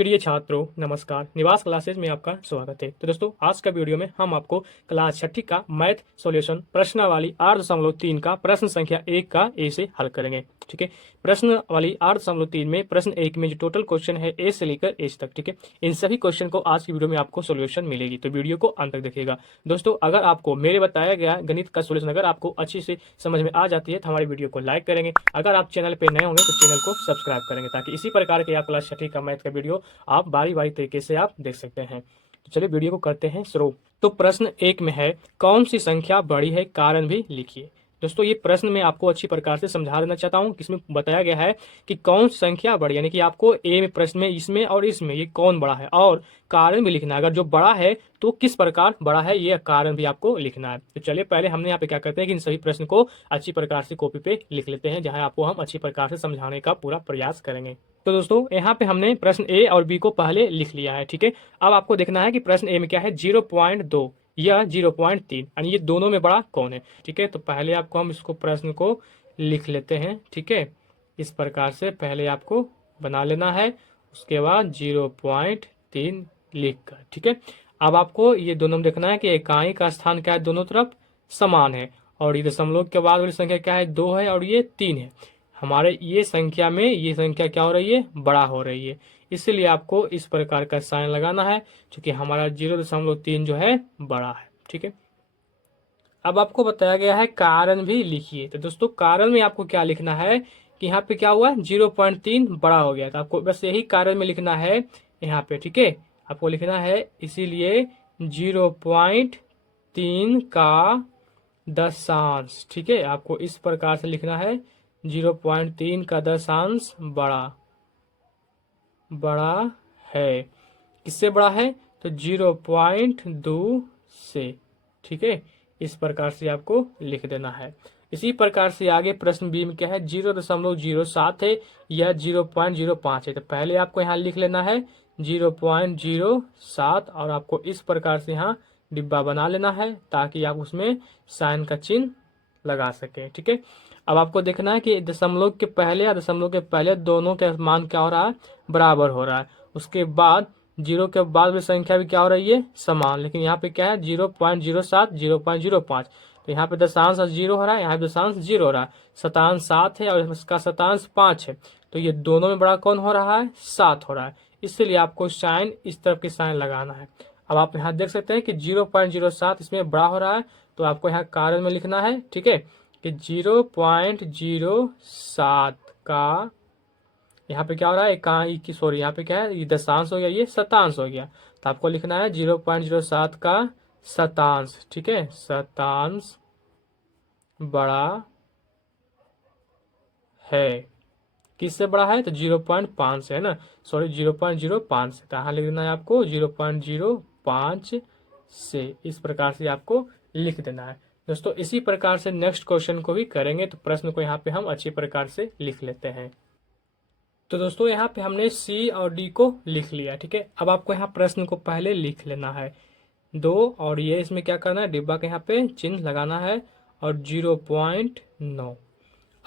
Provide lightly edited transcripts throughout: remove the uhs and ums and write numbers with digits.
प्रिय छात्रों नमस्कार। निवास क्लासेज में आपका स्वागत है। तो दोस्तों आज का वीडियो में हम आपको क्लास छठी का मैथ सॉल्यूशन प्रश्नावली 8.3 का प्रश्न संख्या 1 का ए से हल करेंगे। ठीक है, प्रश्नावली 8.3 में प्रश्न 1 में जो टोटल क्वेश्चन है ए से लेकर एच तक, ठीक है, इन सभी क्वेश्चन को आज की वीडियो में आपको सोल्यूशन मिलेगी, तो वीडियो को अंत तक देखिएगा। दोस्तों अगर आपको मेरे बताया गया गणित का सोल्यूशन अगर आपको अच्छी से समझ में आ जाती है तो हमारी वीडियो को लाइक करेंगे। अगर आप चैनल पर नए होंगे तो चैनल को सब्सक्राइब करेंगे ताकि इसी प्रकार के आप क्लास छठी का मैथ का वीडियो आप बारी बारी तरीके से आप देख सकते हैं। तो चलिए वीडियो को करते हैं शुरू। तो प्रश्न 1 में है कौन सी संख्या बड़ी है, कारण भी लिखिए। दोस्तों ये प्रश्न मैं आपको अच्छी प्रकार से समझा देना चाहता हूँ। इसमें बताया गया है कि कौन सी संख्या बड़ी, यानी कि आपको ए में प्रश्न में इसमें और इसमें ये कौन बड़ा है और कारण भी लिखना है। अगर जो बड़ा है तो किस प्रकार बड़ा है ये कारण भी आपको लिखना है। तो चलिए पहले हमने यहाँ पे क्या करते हैं कि इन सभी प्रश्न को अच्छी प्रकार से कॉपी पे लिख लेते हैं, जहाँ आपको हम अच्छी प्रकार से समझाने का पूरा प्रयास करेंगे। तो दोस्तों यहाँ पे हमने प्रश्न ए और बी को पहले लिख लिया है। ठीक है, अब आपको देखना है कि प्रश्न ए में क्या है 0.2 या 0.3, यानी ये दोनों में बड़ा कौन है। ठीक है, तो पहले आपको हम इसको प्रश्न को लिख लेते हैं। ठीक है, इस प्रकार से पहले आपको बना लेना है, उसके बाद 0.3 लिख कर। ठीक है, अब आपको ये दोनों में देखना है कि इकाई का स्थान क्या है, दोनों तरफ समान है, और ये दशमलव के बाद वाली संख्या क्या है 2 है और ये 3 है। हमारे ये संख्या में ये संख्या क्या हो रही है, बड़ा हो रही है, इसलिए आपको इस प्रकार का साइन लगाना है क्योंकि हमारा 0.3 जो है बड़ा है। ठीक है, अब आपको बताया गया है कारण भी लिखिए। तो दोस्तों कारण में आपको क्या लिखना है कि यहाँ पे क्या हुआ 0.3 बड़ा हो गया, तो आपको बस यही कारण में लिखना है यहाँ पे। ठीक है, आपको लिखना है इसीलिए 0.3 का दशांश। ठीक है, आपको इस प्रकार से लिखना है 0.3 का दशांश बड़ा है। किससे बड़ा है, तो 0.2 से। ठीक है, इस प्रकार से आपको लिख देना है। इसी प्रकार से आगे प्रश्न बी में क्या है 0.07 है या 0.05 है, तो पहले आपको यहाँ लिख लेना है 0.07 और आपको इस प्रकार से यहाँ डिब्बा बना लेना है ताकि आप उसमें साइन का चिन्ह लगा सके। ठीक है, अब आपको देखना है कि दशमलव के पहले या दशमलव के पहले दोनों के मान क्या हो रहा है, बराबर हो रहा है। उसके बाद जीरो के बाद भी संख्या भी क्या हो रही है, समान, लेकिन यहाँ पे क्या है 0.07 0.05, तो यहाँ पे दशांश 0 हो रहा है, यहाँ पे दशांश 0 हो रहा है। शतांश 7 है और इसका शतांश 5 है, तो ये दोनों में बड़ा कौन हो रहा है, 7 हो रहा है, इसलिए आपको साइन इस तरफ की साइन लगाना है। अब आप यहाँ देख सकते हैं कि 0.07 इसमें बड़ा हो रहा है, तो आपको यहाँ कारण में लिखना है। ठीक है, कि 0.07 का यहाँ पे क्या हो रहा है इकाई की, सॉरी यहाँ पे क्या है ये दशांश हो गया, ये शतांश हो गया, तो आपको लिखना है 0.07 का शतांश। ठीक है, शतांश बड़ा है। किससे बड़ा है, तो 0.5 से है ना, सॉरी 0.05 से, तो यहाँ लिख देना है आपको 0.05 से। इस प्रकार से आपको लिख देना है। दोस्तों इसी प्रकार से नेक्स्ट क्वेश्चन को भी करेंगे, तो प्रश्न को यहाँ पे हम अच्छी प्रकार से लिख लेते हैं। तो दोस्तों यहाँ पे हमने सी और डी को लिख लिया। ठीक है, अब आपको यहाँ प्रश्न को पहले लिख लेना है 2, और ये इसमें क्या करना है डिब्बा के यहाँ पे चिन्ह लगाना है, और 0.9।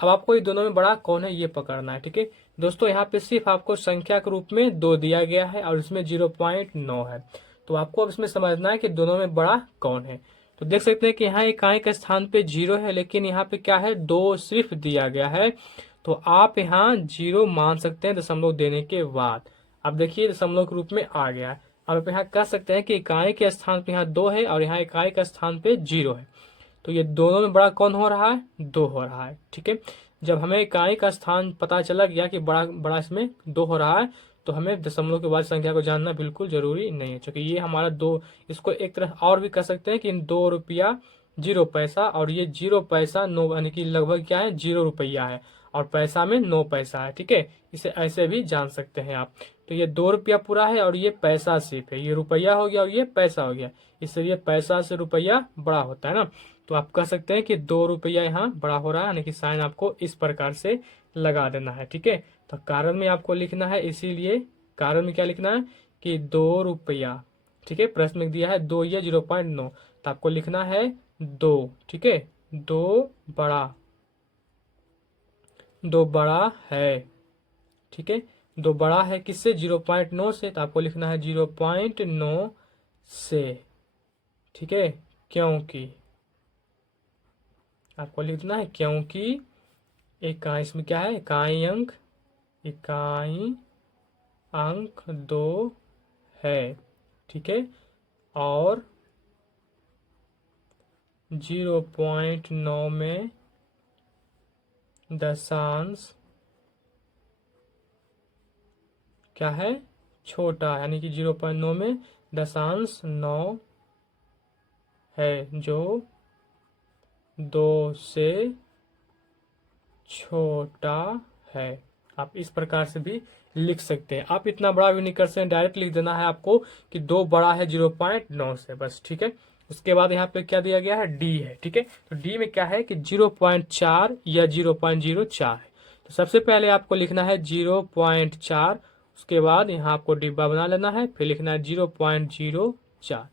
अब आपको ये दोनों में बड़ा कौन है ये पकड़ना है। ठीक है दोस्तों, यहाँ पे सिर्फ आपको संख्या के रूप में 2 दिया गया है और इसमें 0.9 है, तो आपको अब इसमें समझना है कि दोनों में बड़ा कौन है। तो देख सकते हैं कि यहाँ इकाई के स्थान पे 0 है, लेकिन यहाँ पे क्या है 2 सिर्फ दिया गया है, तो आप यहाँ 0 मान सकते हैं दशमलव देने के बाद। अब देखिए दशमलव के रूप में आ गया है। अब आप यहाँ कह सकते हैं कि इकाई के स्थान पे यहाँ 2 है और यहाँ इकाई के स्थान पे 0 है, तो ये दोनों में बड़ा कौन हो रहा है, 2 हो रहा है। ठीक है, जब हमें इकाई का स्थान पता चला गया कि बड़ा बड़ा इसमें 2 हो रहा है, तो हमें दशमलव के बाद संख्या को जानना बिल्कुल जरूरी नहीं है, क्योंकि ये हमारा 2, इसको एक तरह और भी कह सकते हैं कि 2 रुपया 0 पैसा, और ये 0 पैसा 9, यानी कि लगभग क्या है 0 रुपया है, और पैसा में 9 पैसा है। ठीक है, इसे ऐसे भी जान सकते हैं आप। तो ये 2 रुपया पूरा है और ये पैसा सिर्फ है, ये रुपया हो गया और ये पैसा हो गया, इसलिए पैसा से रुपया बड़ा होता है ना, तो आप कह सकते हैं कि 2 रुपया यहाँ बड़ा हो रहा है, यानी कि साइन आपको इस प्रकार से लगा देना है। ठीक है, तो कारण में आपको लिखना है, इसीलिए कारण में क्या लिखना है कि 2 रुपया। ठीक है, प्रश्न में दिया है 2 या 0.9, तो आपको लिखना है 2। ठीक है, 2 बड़ा है। ठीक है, 2 बड़ा है किससे, 0.9 से, तो आपको लिखना है 0.9 से, ठीक है। क्योंकि आपको लिखना है क्योंकि इकाई, इसमें क्या है, इकाई अंक 2 है, ठीक है। और 0.9 में दशांश क्या है, छोटा, यानी कि 0.9 में दशांश 9 है, जो 2 से छोटा है। आप इस प्रकार से भी लिख सकते हैं। आप इतना बड़ा भी नहीं कर सकते, डायरेक्ट लिख देना है आपको कि 2 बड़ा है 0.9 से, बस, ठीक है। उसके बाद यहाँ पे क्या दिया गया है, डी है, ठीक है। तो डी में क्या है कि 0.4 या 0.04 है। तो सबसे पहले आपको लिखना है 0.4, उसके बाद यहाँ आपको डिब्बा बना लेना है, फिर लिखना है 0.04।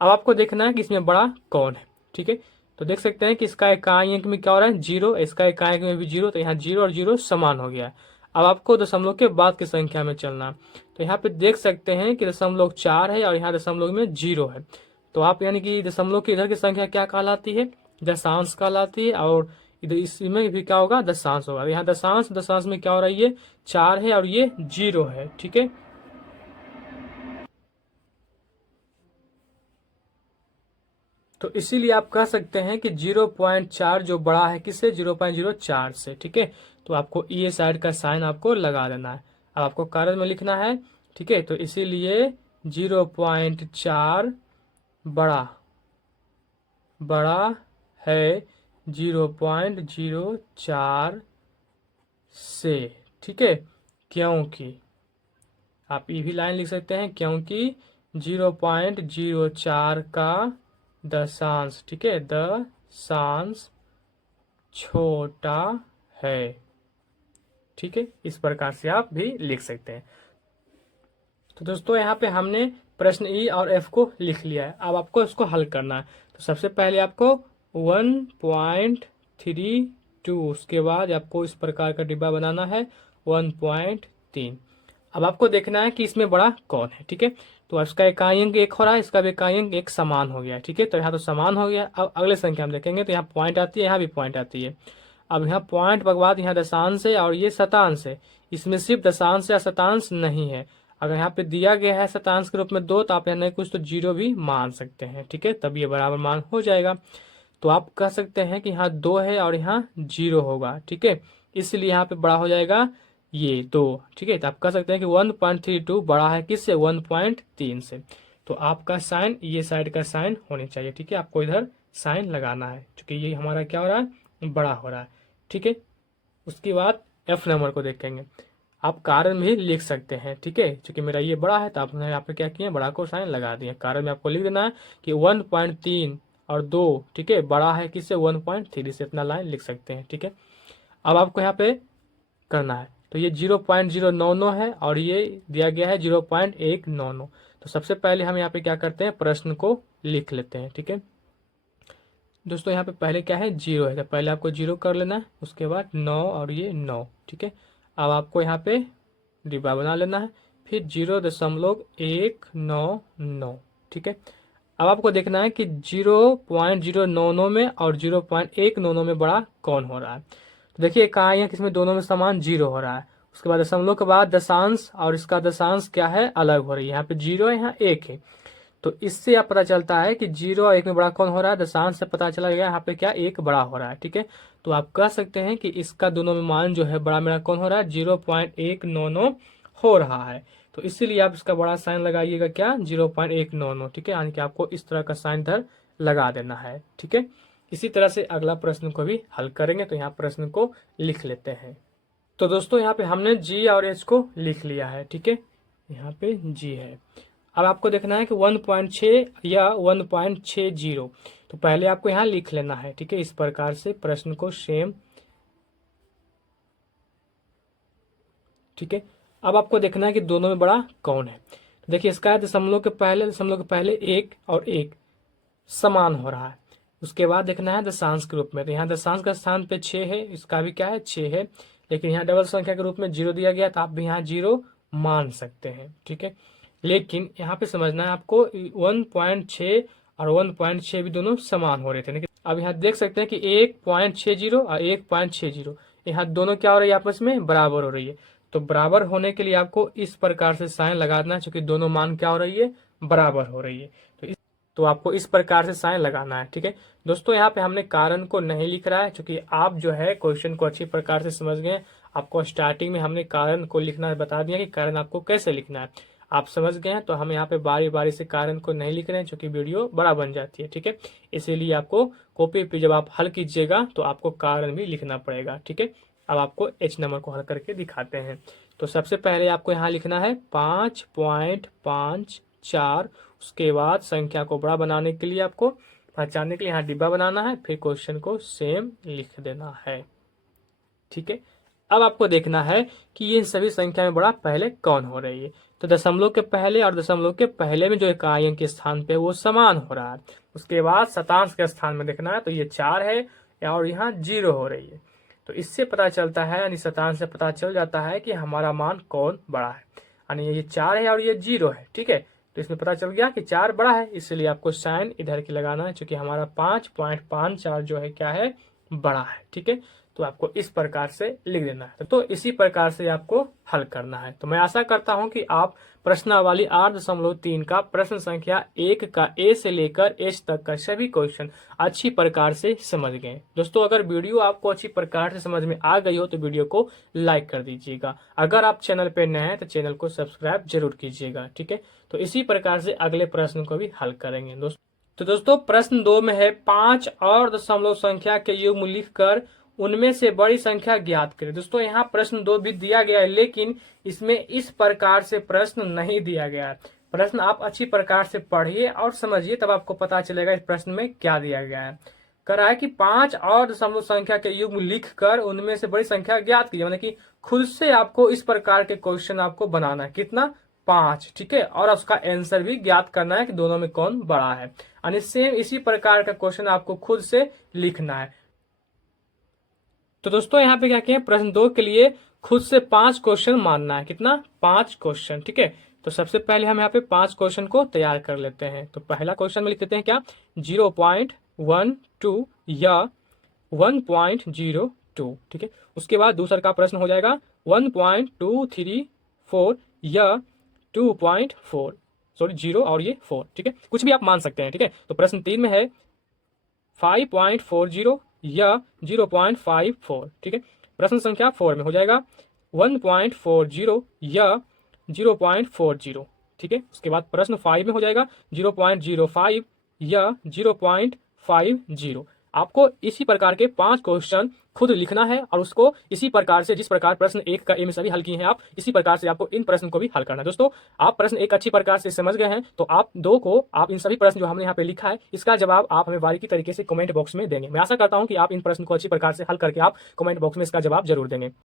अब आपको देखना है कि इसमें बड़ा कौन है, ठीक है। तो देख सकते हैं कि इसका इकाई अंक में क्या हो रहा है, 0, इसका इकाई अंक में भी 0, तो यहाँ 0 और 0 समान हो गया है। अब आपको दशमलव के बाद की संख्या में चलना, तो यहाँ पे देख सकते हैं कि 0.4 है और यहाँ दशमलव में 0 है। तो आप यानी कि दशमलव की इधर की संख्या क्या कहलाती है, दशांश कहलाती है, और इधर इसमें भी क्या होगा, दशांश होगा। यहाँ दशांश में क्या हो रहा है, ये 4 है और ये 0 है, ठीक है। तो इसीलिए आप कह सकते हैं कि 0.4 जो बड़ा है किससे, 0.04 से, ठीक है। तो आपको ये साइड का साइन आपको लगा देना है। अब आपको कारण में लिखना है, ठीक है। तो इसीलिए 0.4 बड़ा बड़ा है 0.04 से, ठीक है। क्योंकि आप ये भी लाइन लिख सकते हैं, क्योंकि 0.04 का दशांश, ठीक है, दशांश छोटा है, ठीक है। इस प्रकार से आप भी लिख सकते हैं। तो दोस्तों यहाँ पे हमने प्रश्न ई और एफ को लिख लिया है। अब आपको इसको हल करना है। तो सबसे पहले आपको 1.32, उसके बाद आपको इस प्रकार का डिब्बा बनाना है 1.3। अब आपको देखना है कि इसमें बड़ा कौन है, ठीक है। तो इसका इकाई अंक 1 हो रहा है, इसका भी इकाई अंक 1 समान हो गया है, ठीक है। तो यहाँ तो समान हो गया। अब अगले संख्या हम देखेंगे, तो यहाँ पॉइंट आती है, यहाँ भी पॉइंट आती है। अब यहाँ पॉइंट के बाद यहाँ दशांश है और ये शतांश है, इसमें सिर्फ दशांश या शतांश नहीं है। अगर यहाँ पे दिया गया है शतांश के रूप में 2, तो आप यहाँ नहीं कुछ तो 0 भी मान सकते हैं, ठीक है, तब ये बराबर मान हो जाएगा। तो आप कह सकते हैं कि यहाँ 2 है और यहाँ 0 होगा, ठीक है। इसलिए यहाँ पे बड़ा हो जाएगा ये 2, ठीक है। तो आप कह सकते हैं कि 1.32 बड़ा है किससे, 1.3 से। तो आपका साइन ये साइड का साइन होने चाहिए, ठीक है। आपको इधर साइन लगाना है, क्योंकि ये हमारा क्या हो रहा है, बड़ा हो रहा है, ठीक है। उसके बाद एफ नंबर को देखेंगे। आप कारण भी लिख सकते हैं, ठीक है। क्योंकि मेरा ये बड़ा है, तो आपने यहाँ पे क्या किया, बड़ा को साइन लगा दिया। कारण में आपको लिख देना है कि 1.3 और 2, ठीक है, बड़ा है किससे, 1.3 से। इतना लाइन लिख सकते हैं, ठीक है। अब आपको यहाँ पे करना है, तो ये 0.099 है और ये दिया गया है 0.199। तो सबसे पहले हम यहाँ पे क्या करते हैं, प्रश्न को लिख लेते हैं, ठीक है। दोस्तों यहाँ पे पहले क्या है, 0 है, तो पहले आपको 0 कर लेना है, उसके बाद 9 और ये 9, ठीक है। अब आपको यहाँ पे डिब्बा बना लेना है, फिर 0.199, ठीक है। अब आपको देखना है कि 0.099 में और 0.199 में बड़ा कौन हो रहा है। तो देखिए कहाँ है, किसमें दोनों में समान 0 हो रहा है। उसके बाद दशमलव के बाद दशांश, और इसका दशांश क्या है, अलग हो रही है। यहाँ पे 0 है, यहाँ 1 है। तो इससे आप पता चलता है कि 0 और 1 में बड़ा कौन हो रहा है, दशांश से पता चला गया यहाँ पे क्या 1 बड़ा हो रहा है, ठीक है। तो आप कह सकते हैं कि इसका दोनों में मान जो है बड़ा मेरा कौन हो रहा है, 0.199 हो रहा है। तो इसीलिए आप इसका बड़ा साइन लगाइएगा क्या, 0.199, ठीक है। यानी कि आपको इस तरह का साइन इधर लगा देना है, ठीक है। इसी तरह से अगला प्रश्न को भी हल करेंगे। तो यहाँ प्रश्न को लिख लेते हैं। तो दोस्तों यहाँ पे हमने जी और एच को लिख लिया है, ठीक है। यहाँ पे जी है। अब आपको देखना है कि 1.6 या 1.60, तो पहले आपको यहाँ लिख लेना है, ठीक है। इस प्रकार से प्रश्न को सेम, ठीक है। अब आपको देखना है कि दोनों में बड़ा कौन है। तो देखिए इसका दशमलव के पहले 1 और 1 समान हो रहा है। उसके बाद देखना है दशांश के रूप में, तो यहाँ दशांश का स्थान पे 6 है, इसका भी क्या है, 6 है। लेकिन यहाँ डबल संख्या के रूप में 0 दिया गया तो आप भी यहाँ 0 मान सकते हैं। ठीक है, लेकिन यहाँ पे समझना है आपको 1.6 और 1.6 भी दोनों समान हो रहे थे। लेकिन अब यहाँ देख सकते हैं कि 1.60 और 1.60 यहाँ दोनों क्या हो रही है, आपस में बराबर हो रही है। तो बराबर होने के लिए आपको इस प्रकार से साइन लगाना है, क्योंकि दोनों मान क्या हो रही है, बराबर हो रही है। तो आपको इस प्रकार से साइन लगाना है। ठीक है दोस्तों, यहाँ पे हमने कारण को नहीं लिख रहा है, क्योंकि आप जो है क्वेश्चन को अच्छी प्रकार से समझ गए। आपको स्टार्टिंग में हमने कारण को लिखना बता दिया कि कारण आपको कैसे लिखना है, आप समझ गए हैं। तो हम यहाँ पे बारी बारी से कारण को नहीं लिख रहे हैं, क्योंकि वीडियो बड़ा बन जाती है। ठीक है, इसीलिए आपको कॉपी पे जब आप हल कीजिएगा तो आपको कारण भी लिखना पड़ेगा। ठीक है, अब आपको एच नंबर को हल करके दिखाते हैं। तो सबसे पहले आपको यहाँ लिखना है 5.54। उसके बाद संख्या को बड़ा बनाने के लिए आपको पहचानने के लिए यहाँ डिब्बा बनाना है, फिर क्वेश्चन को सेम लिख देना है। ठीक है, अब आपको देखना है कि ये सभी संख्या में बड़ा पहले कौन हो रही है। तो दशमलव के पहले और दशमलव के पहले में जो इकाई अंक के स्थान पे वो समान हो रहा है। उसके बाद शतांश के स्थान में देखना है, तो ये 4 है और यहाँ 0 हो रही है। तो इससे पता चलता है, यानी शतांश से पता चल जाता है कि हमारा मान कौन बड़ा है। यानी ये 4 है और ये 0 है। ठीक है, तो इसमें पता चल गया कि 4 बड़ा है, इसलिए आपको साइन इधर की लगाना है, क्योंकि हमारा 5.54 जो है क्या है, बड़ा है। ठीक है, तो आपको इस प्रकार से लिख देना है। तो इसी प्रकार से आपको हल करना है। तो मैं आशा करता हूं कि आप प्रश्नावली 8.3 का प्रश्न संख्या 1 का ए से लेकर एच तक का सभी क्वेश्चन अच्छी प्रकार से समझ गए। दोस्तों, अगर वीडियो आपको अच्छी प्रकार से समझ में आ गई हो तो वीडियो को लाइक कर दीजिएगा। अगर आप चैनल पे नए हैं तो चैनल को सब्सक्राइब जरूर कीजिएगा। ठीक है, तो इसी प्रकार से अगले प्रश्न को भी हल करेंगे दोस्तों प्रश्न 2 में है 5 और दशमलव संख्या के युग्म लिखकर उनमें से बड़ी संख्या ज्ञात करें। दोस्तों, यहाँ प्रश्न 2 भी दिया गया है, लेकिन इसमें इस प्रकार से प्रश्न नहीं दिया गया है। प्रश्न आप अच्छी प्रकार से पढ़िए और समझिए, तब आपको पता चलेगा इस प्रश्न में क्या दिया गया है। कह रहा है कि 5 और दशमलव संख्या के युग्म लिखकर उनमें से बड़ी संख्या ज्ञात कीजिए, मतलब कि खुद से आपको इस प्रकार के क्वेश्चन आपको बनाना है। कितना? 5। ठीक है, और उसका आंसर भी ज्ञात करना है कि दोनों में कौन बड़ा है। यानी सेम इसी प्रकार का क्वेश्चन आपको खुद से लिखना है। तो दोस्तों, यहाँ पे क्या किया, प्रश्न 2 के लिए खुद से 5 क्वेश्चन मानना है। कितना? 5 क्वेश्चन। ठीक है, तो सबसे पहले हम यहाँ पे 5 क्वेश्चन को तैयार कर लेते हैं। तो पहला क्वेश्चन में लिख देते हैं क्या, 0.12 या 1.02। ठीक है, उसके बाद दूसरा का प्रश्न हो जाएगा 1.234 या 2.4, सॉरी 0 और ये 4। ठीक है, कुछ भी आप मान सकते हैं। ठीक है, तो प्रश्न 3 में है 5.40 या 0.54। ठीक है, प्रश्न संख्या 4 में हो जाएगा 1.40 या 0.40। ठीक है, उसके बाद प्रश्न 5 में हो जाएगा 0.05 या 0.50। आपको इसी प्रकार के 5 क्वेश्चन खुद लिखना है और उसको इसी प्रकार से, जिस प्रकार प्रश्न 1 का ए में सभी हल किए हैं आप, इसी प्रकार से आपको इन प्रश्न को भी हल करना है। दोस्तों, आप प्रश्न 1 अच्छी प्रकार से समझ गए हैं, तो आप 2 को, आप इन सभी प्रश्न जो हमने यहाँ पे लिखा है इसका जवाब आप हमें बारीकी तरीके से कमेंट बॉक्स में देंगे। मैं आशा करता हूँ कि आप इन प्रश्न को अच्छी प्रकार से हल करके आप कमेंट बॉक्स में इसका जवाब जरूर देंगे।